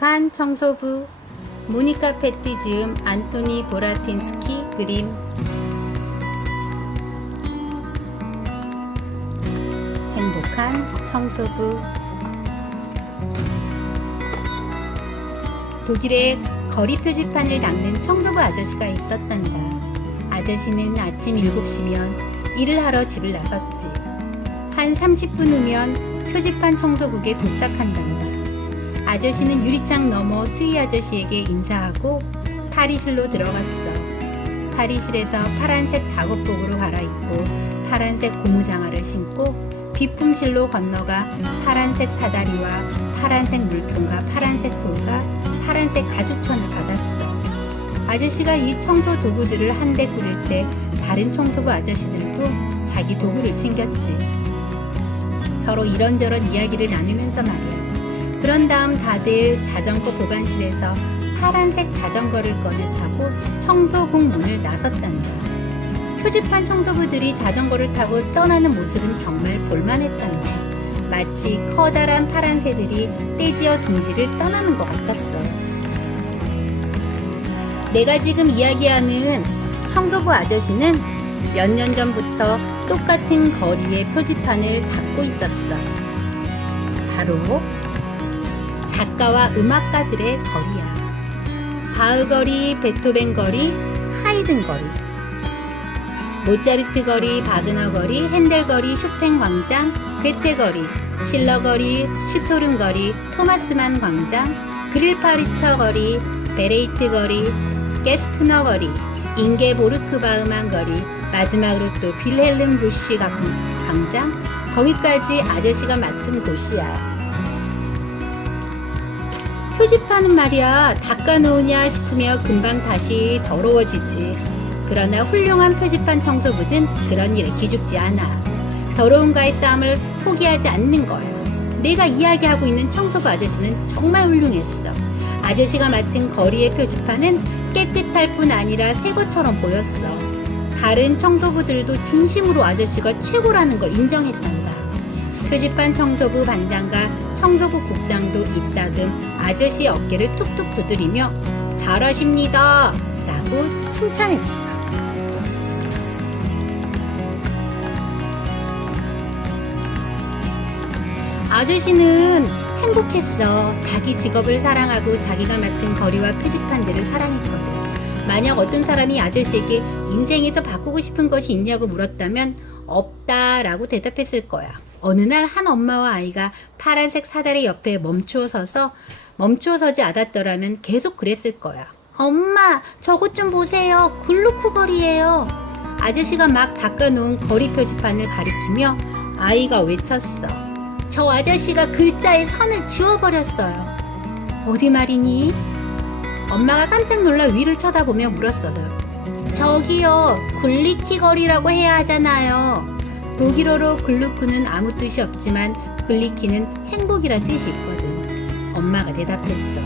행복한 청소부. 모니카 페티 지음, 안토니 보라틴스키 그림. 행복한 청소부. 독일에 거리 표지판을 닦는 청소부 아저씨가 있었단다. 아저씨는 아침 7시면 일을 하러 집을 나섰지. 한 30분 후면 표지판 청소국에 도착한단다. 아저씨는 유리창 너머 수희 아저씨에게 인사하고 탈의실로 들어갔어. 탈의실에서 파란색 작업복으로 갈아입고 파란색 고무장화를 신고 비품실로 건너가 파란색 사다리와 파란색 물통과 파란색 솔과 파란색 가죽천을 받았어. 아저씨가 이 청소 도구들을 한데 꾸릴 때 다른 청소부 아저씨들도 자기 도구를 챙겼지. 서로 이런저런 이야기를 나누면서 말이야. 그런 다음 다들 자전거 보관실에서 파란색 자전거를 꺼내 타고 청소국 문을 나섰단다. 표지판 청소부들이 자전거를 타고 떠나는 모습은 정말 볼만했단다. 마치 커다란 파란 새들이 떼지어 둥지를 떠나는 것 같았어. 내가 지금 이야기하는 청소부 아저씨는 몇 년 전부터 똑같은 거리의 표지판을 닦고 있었어. 바로 작가와 음악가들의 거리야. 바흐 거리, 베토벤 거리, 하이든 거리, 모차르트 거리, 바그너 거리, 핸델 거리, 쇼팽 광장, 괴테 거리, 실러 거리, 슈토름 거리, 토마스만 광장, 그릴파리처 거리, 베레이트 거리, 게스트너 거리, 잉게보르크바흐만 거리, 마지막으로 또 빌헬름 부시 광장, 거기까지 아저씨가 맡은 곳이야. 표지판은 말이야, 닦아놓으냐 싶으며 금방 다시 더러워지지. 그러나 훌륭한 표지판 청소부는 그런 일에 기죽지 않아. 더러움과의 싸움을 포기하지 않는 거야. 내가 이야기하고 있는 청소부 아저씨는 정말 훌륭했어. 아저씨가 맡은 거리의 표지판은 깨끗할 뿐 아니라 새 것처럼 보였어. 다른 청소부들도 진심으로 아저씨가 최고라는 걸 인정했단다. 표지판 청소부 반장과 청소부 국장도 이따금 아저씨 어깨를 툭툭 두드리며 잘하십니다 라고 칭찬했어. 아저씨는 행복했어. 자기 직업을 사랑하고 자기가 맡은 거리와 표지판들을 사랑했거든. 만약 어떤 사람이 아저씨에게 인생에서 바꾸고 싶은 것이 있냐고 물었다면 없다라고 대답했을 거야. 어느 날 한 엄마와 아이가 파란색 사다리 옆에 멈추어 서지 않았더라면 계속 그랬을 거야. 엄마, 저것 좀 보세요. 글루크 거리예요. 아저씨가 막 닦아놓은 거리 표지판을 가리키며 아이가 외쳤어. 저 아저씨가 글자의 선을 지워버렸어요. 어디 말이니? 엄마가 깜짝 놀라 위를 쳐다보며 물었어요. 저기요, 글리키 거리라고 해야 하잖아요. 독일어로 글루크는 아무 뜻이 없지만 글리키는 행복이란 뜻이 있거든. 엄마가 대답했어.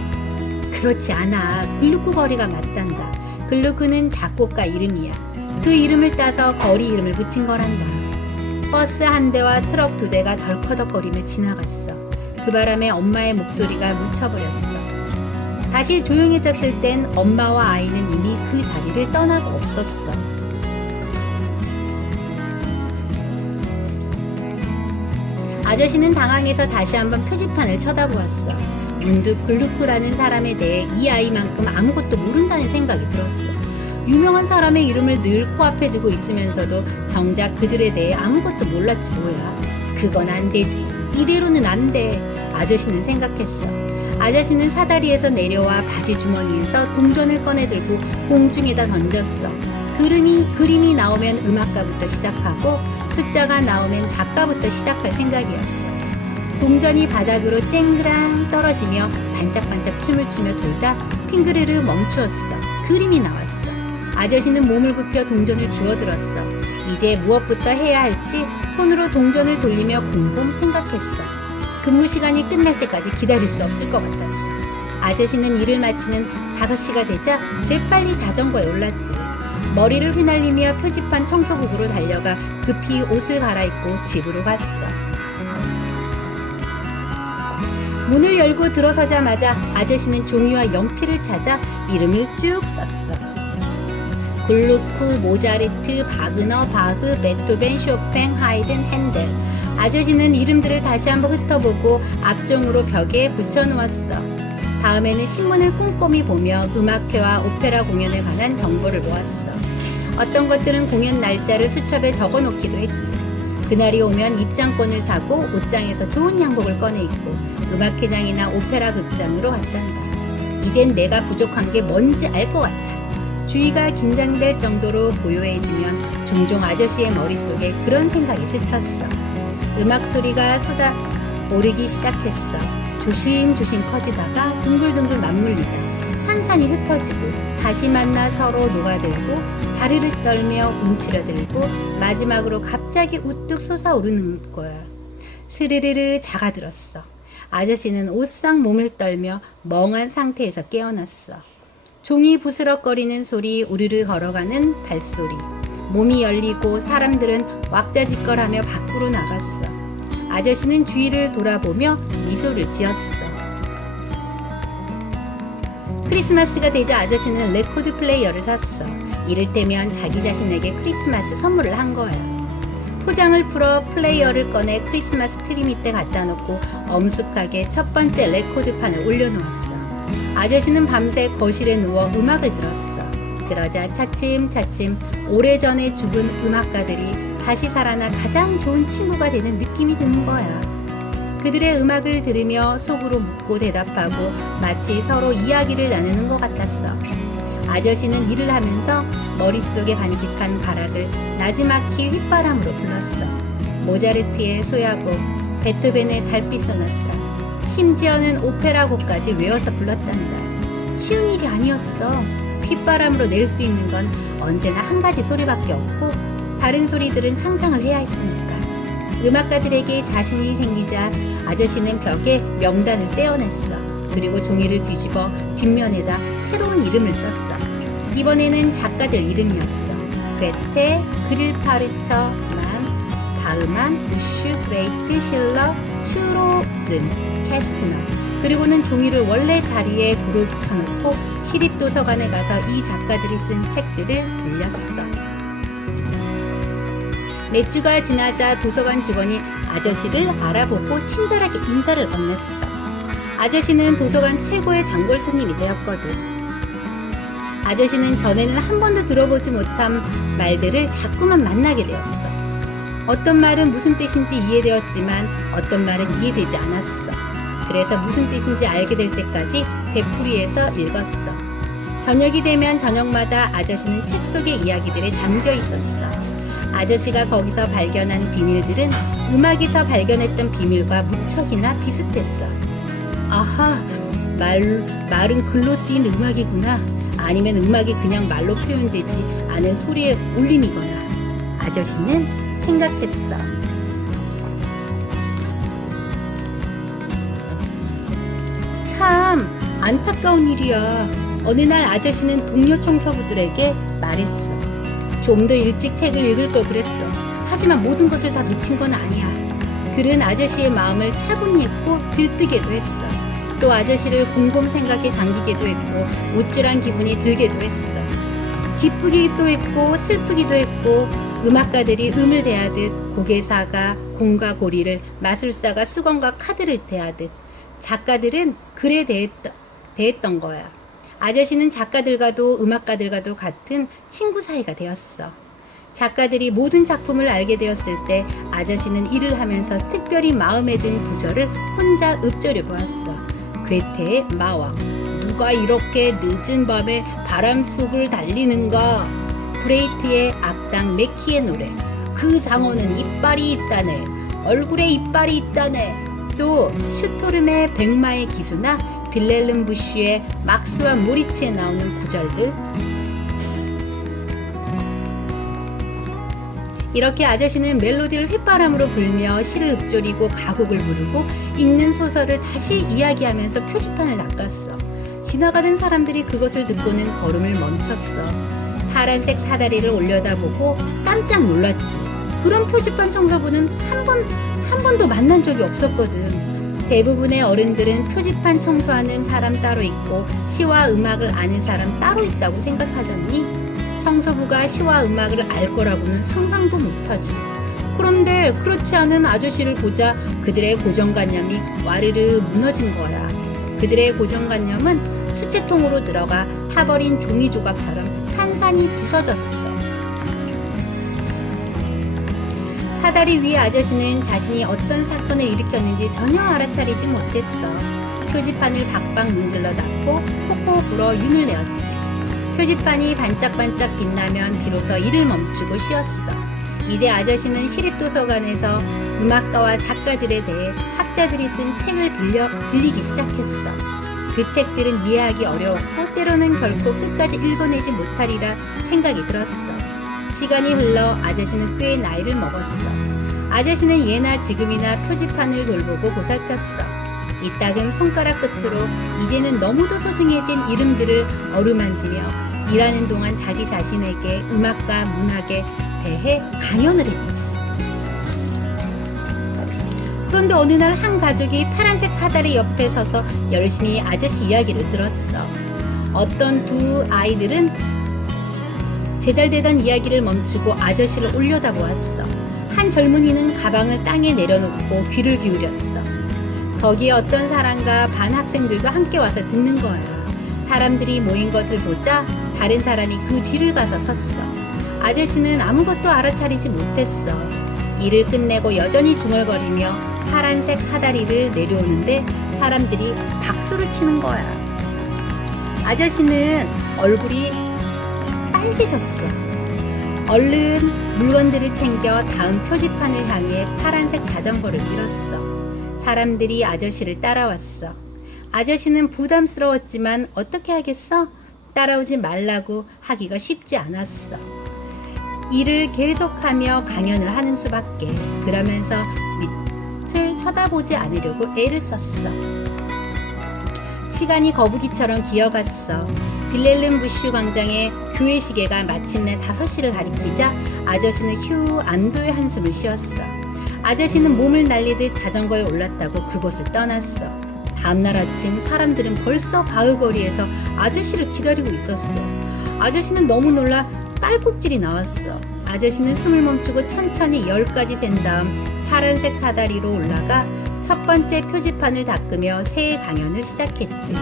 그렇지 않아. 글루크 거리가 맞단다. 글루크는 작곡가 이름이야. 그 이름을 따서 거리 이름을 붙인 거란다. 버스 한 대와 트럭 두 대가 덜커덕거리며 지나갔어. 그 바람에 엄마의 목소리가 묻혀버렸어. 다시 조용해졌을 땐 엄마와 아이는 이미 그 자리를 떠나고 없었어. 아저씨는 당황해서 다시 한번 표지판을 쳐다보았어. 문득 글루크라는 사람에 대해 이 아이만큼 아무것도 모른다는 생각이 들었어. 유명한 사람의 이름을 늘 코앞에 두고 있으면서도 정작 그들에 대해 아무것도 몰랐지 뭐야. 그건 안 되지. 이대로는 안 돼. 아저씨는 생각했어. 아저씨는 사다리에서 내려와 바지 주머니에서 동전을 꺼내들고 공중에다 던졌어. 그림이 나오면 음악가부터 시작하고 숫자가 나오면 작가부터 시작할 생각이었어. 동전이 바닥으로 쨍그랑 떨어지며 반짝반짝 춤을 추며 돌다 핑그르르 멈추었어. 그림이 나왔어. 아저씨는 몸을 굽혀 동전을 주워들었어. 이제 무엇부터 해야 할지 손으로 동전을 돌리며 곰곰 생각했어. 근무 시간이 끝날 때까지 기다릴 수 없을 것 같았어. 아저씨는 일을 마치는 5시가 되자 재빨리 자전거에 올랐지. 머리를 휘날리며 표지판 청소국으로 달려가 급히 옷을 갈아입고 집으로 갔어. 문을 열고 들어서자마자 아저씨는 종이와 연필을 찾아 이름을 쭉 썼어. 글루크, 모차르트, 바그너, 바흐, 베토벤, 쇼팽, 하이든, 핸델. 아저씨는 이름들을 다시 한번 훑어보고 앞종으로 벽에 붙여놓았어. 다음에는 신문을 꼼꼼히 보며 음악회와 오페라 공연에 관한 정보를 모았어. 어떤 것들은 공연 날짜를 수첩에 적어놓기도 했지. 그날이 오면 입장권을 사고 옷장에서 좋은 양복을 꺼내 입고 음악회장이나 오페라 극장으로 왔단다. 이젠 내가 부족한 게 뭔지 알 것 같아. 주위가 긴장될 정도로 고요해지면 종종 아저씨의 머릿속에 그런 생각이 스쳤어. 음악 소리가 쏟아오르기 시작했어. 조심조심 커지다가 둥글둥글 맞물리다 산산이 흩어지고 다시 만나 서로 녹아들고 바르르 떨며 움츠러들고 마지막으로 갑자기 우뚝 솟아오르는 거야. 스르르르 작아들었어. 아저씨는 오싹 몸을 떨며 멍한 상태에서 깨어났어. 종이 부스럭거리는 소리, 우르르 걸어가는 발소리. 몸이 열리고 사람들은 왁자지껄하며 밖으로 나갔어. 아저씨는 주위를 돌아보며 미소를 지었어. 크리스마스가 되자 아저씨는 레코드 플레이어를 샀어. 이를테면 자기 자신에게 크리스마스 선물을 한 거야. 포장을 풀어 플레이어를 꺼내 크리스마스 트리 밑에 갖다 놓고 엄숙하게 첫 번째 레코드판을 올려놓았어. 아저씨는 밤새 거실에 누워 음악을 들었어. 그러자 차츰차츰 오래전에 죽은 음악가들이 다시 살아나 가장 좋은 친구가 되는 느낌이 드는 거야. 그들의 음악을 들으며 속으로 묻고 대답하고 마치 서로 이야기를 나누는 것 같았어. 아저씨는 일을 하면서 머릿속에 간직한 가락을 나지막히 휘바람으로 불렀어. 모차르트의 소야곡, 베토벤의 달빛 소나타, 심지어는 오페라 곡까지 외워서 불렀단다. 쉬운 일이 아니었어. 휘바람으로 낼 수 있는 건 언제나 한 가지 소리밖에 없고 다른 소리들은 상상을 해야 했으니까. 음악가들에게 자신이 생기자 아저씨는 벽에 명단을 떼어냈어. 그리고 종이를 뒤집어 뒷면에다 새로운 이름을 썼어. 이번에는 작가들 이름이었어. 괴테, 그릴파르처, 만, 바흐만, 우슈, 그레이트, 실러, 슈로른, 캐스트너. 그리고는 종이를 원래 자리에 도로 붙여놓고 시립도서관에 가서 이 작가들이 쓴 책들을 빌렸어. 몇 주가 지나자 도서관 직원이 아저씨를 알아보고 친절하게 인사를 건넸어. 아저씨는 도서관 최고의 단골 손님이 되었거든. 아저씨는 전에는 한 번도 들어보지 못한 말들을 자꾸만 만나게 되었어. 어떤 말은 무슨 뜻인지 이해되었지만 어떤 말은 이해되지 않았어. 그래서 무슨 뜻인지 알게 될 때까지 되풀이해서 읽었어. 저녁이 되면 저녁마다 아저씨는 책 속의 이야기들에 잠겨 있었어. 아저씨가 거기서 발견한 비밀들은 음악에서 발견했던 비밀과 무척이나 비슷했어. 아하, 말은 글로 쓰인 음악이구나. 아니면 음악이 그냥 말로 표현되지 않은 소리의 울림이거나. 아저씨는 생각했어. 참 안타까운 일이야. 어느 날 아저씨는 동료 청소부들에게 말했어. 좀 더 일찍 책을 읽을 걸 그랬어. 하지만 모든 것을 다 놓친 건 아니야. 글은 아저씨의 마음을 차분히 했고 들뜨게도 했어. 또 아저씨를 곰곰 생각에 잠기게도 했고 우쭐한 기분이 들게도 했어. 기쁘기도 했고 슬프기도 했고 음악가들이 음을 대하듯 고개사가 공과 고리를, 마술사가 수건과 카드를 대하듯 작가들은 글에 대했던 거야. 아저씨는 작가들과도 음악가들과도 같은 친구 사이가 되었어. 작가들이 모든 작품을 알게 되었을 때 아저씨는 일을 하면서 특별히 마음에 든 구절을 혼자 읊조려 보았어. 괴테의 마왕, 누가 이렇게 늦은 밤에 바람 속을 달리는가? 브레이트의 악당 메키의 노래, 그 상어는 이빨이 있다네, 얼굴에 이빨이 있다네. 또 슈토름의 백마의 기수나 빌렐름 부쉬의 막스와 모리츠에 나오는 구절들. 이렇게 아저씨는 멜로디를 휘바람으로 불며 시를 읊조리고 가곡을 부르고 읽는 소설을 다시 이야기하면서 표지판을 낚았어. 지나가던 사람들이 그것을 듣고는 걸음을 멈췄어. 파란색 사다리를 올려다보고 깜짝 놀랐지. 그런 표지판 청소부는 한 번도 만난 적이 없었거든. 대부분의 어른들은 표지판 청소하는 사람 따로 있고 시와 음악을 아는 사람 따로 있다고 생각하잖니? 청소부가 시와 음악을 알 거라고는 상상도 못하지. 그런데 그렇지 않은 아저씨를 보자 그들의 고정관념이 와르르 무너진 거야. 그들의 고정관념은 수채통으로 들어가 타버린 종이 조각처럼 산산이 부서졌어. 사다리 위 아저씨는 자신이 어떤 사건을 일으켰는지 전혀 알아차리지 못했어. 표지판을 박박 문질러 닫고 콕콕 불어 윤을 내었지. 표지판이 반짝반짝 빛나면 비로소 일을 멈추고 쉬었어. 이제 아저씨는 시립도서관에서 음악가와 작가들에 대해 학자들이 쓴 책을 빌리기 시작했어. 그 책들은 이해하기 어려웠고 때로는 결코 끝까지 읽어내지 못하리라 생각이 들었어. 시간이 흘러 아저씨는 꽤 나이를 먹었어. 아저씨는 예나 지금이나 표지판을 돌보고 보살폈어. 이따금 손가락 끝으로 이제는 너무도 소중해진 이름들을 어루만지며 일하는 동안 자기 자신에게 음악과 문학에 대해 강연을 했지. 그런데 어느 날 한 가족이 파란색 사다리 옆에 서서 열심히 아저씨 이야기를 들었어. 어떤 두 아이들은 제잘되던 이야기를 멈추고 아저씨를 올려다보았어. 한 젊은이는 가방을 땅에 내려놓고 귀를 기울였어. 거기에 어떤 사람과 반 학생들도 함께 와서 듣는 거야. 사람들이 모인 것을 보자 다른 사람이 그 뒤를 가서 섰어. 아저씨는 아무것도 알아차리지 못했어. 일을 끝내고 여전히 중얼거리며 파란색 사다리를 내려오는데 사람들이 박수를 치는 거야. 아저씨는 얼굴이 빨개졌어. 얼른 물건들을 챙겨 다음 표지판을 향해 파란색 자전거를 밀었어. 사람들이 아저씨를 따라왔어. 아저씨는 부담스러웠지만 어떻게 하겠어? 따라오지 말라고 하기가 쉽지 않았어. 일을 계속하며 강연을 하는 수밖에. 그러면서 밑을 쳐다보지 않으려고 애를 썼어. 시간이 거북이처럼 기어갔어. 빌렐름 부슈 광장의 교회 시계가 마침내 5시를 가리키자 아저씨는 휴 안도의 한숨을 쉬었어. 아저씨는 몸을 날리듯 자전거에 올랐다고 그곳을 떠났어. 다음날 아침 사람들은 벌써 바울거리에서 아저씨를 기다리고 있었어. 아저씨는 너무 놀라 딸꾹질이 나왔어. 아저씨는 숨을 멈추고 천천히 10가지 센 다음 파란색 사다리로 올라가 첫 번째 표지판을 닦으며 새 강연을 시작했지.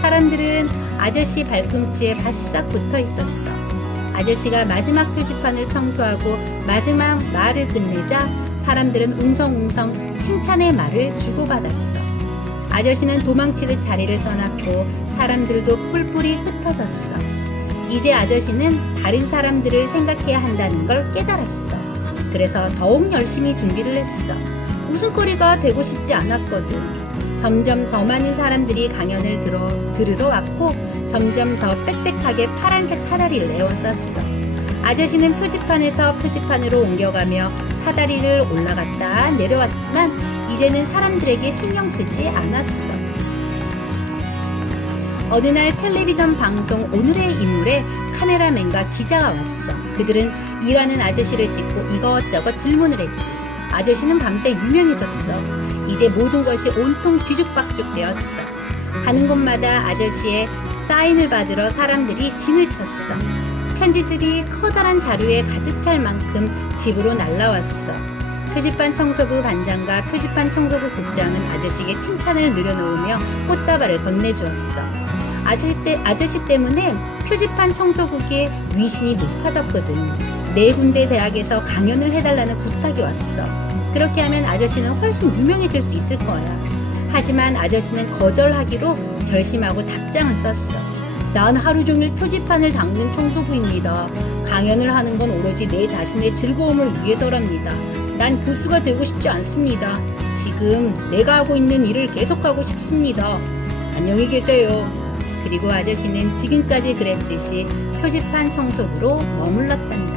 사람들은 아저씨 발꿈치에 바싹 붙어 있었어. 아저씨가 마지막 표지판을 청소하고 마지막 말을 끝내자 사람들은 웅성웅성 칭찬의 말을 주고받았어. 아저씨는 도망치듯 자리를 떠났고 사람들도 뿔뿔이 흩어졌어. 이제 아저씨는 다른 사람들을 생각해야 한다는 걸 깨달았어. 그래서 더욱 열심히 준비를 했어. 웃음거리가 되고 싶지 않았거든. 점점 더 많은 사람들이 강연을 들으러 왔고 점점 더 빽빽하게 파란색 사다리를 내었었어. 아저씨는 표지판에서 표지판으로 옮겨가며 사다리를 올라갔다 내려왔지만 이제는 사람들에게 신경 쓰지 않았어. 어느 날 텔레비전 방송 오늘의 인물에 카메라맨과 기자가 왔어. 그들은 일하는 아저씨를 찍고 이것저것 질문을 했지. 아저씨는 밤새 유명해졌어. 이제 모든 것이 온통 뒤죽박죽 되었어. 가는 곳마다 아저씨의 사인을 받으러 사람들이 진을 쳤어. 편지들이 커다란 자루에 가득 찰 만큼 집으로 날라왔어. 표지판 청소부 반장과 표지판 청소부 국장은 아저씨에게 칭찬을 늘여놓으며 꽃다발을 건네주었어. 아저씨 때문에 표지판 청소국의 위신이 높아졌거든. 4군데 대학에서 강연을 해달라는 부탁이 왔어. 그렇게 하면 아저씨는 훨씬 유명해질 수 있을 거야. 하지만 아저씨는 거절하기로 결심하고 답장을 썼어. 난 하루 종일 표지판을 닦는 청소부입니다. 강연을 하는 건 오로지 내 자신의 즐거움을 위해서랍니다. 난 교수가 되고 싶지 않습니다. 지금 내가 하고 있는 일을 계속하고 싶습니다. 안녕히 계세요. 그리고 아저씨는 지금까지 그랬듯이 표지판 청소부로 머물렀단다.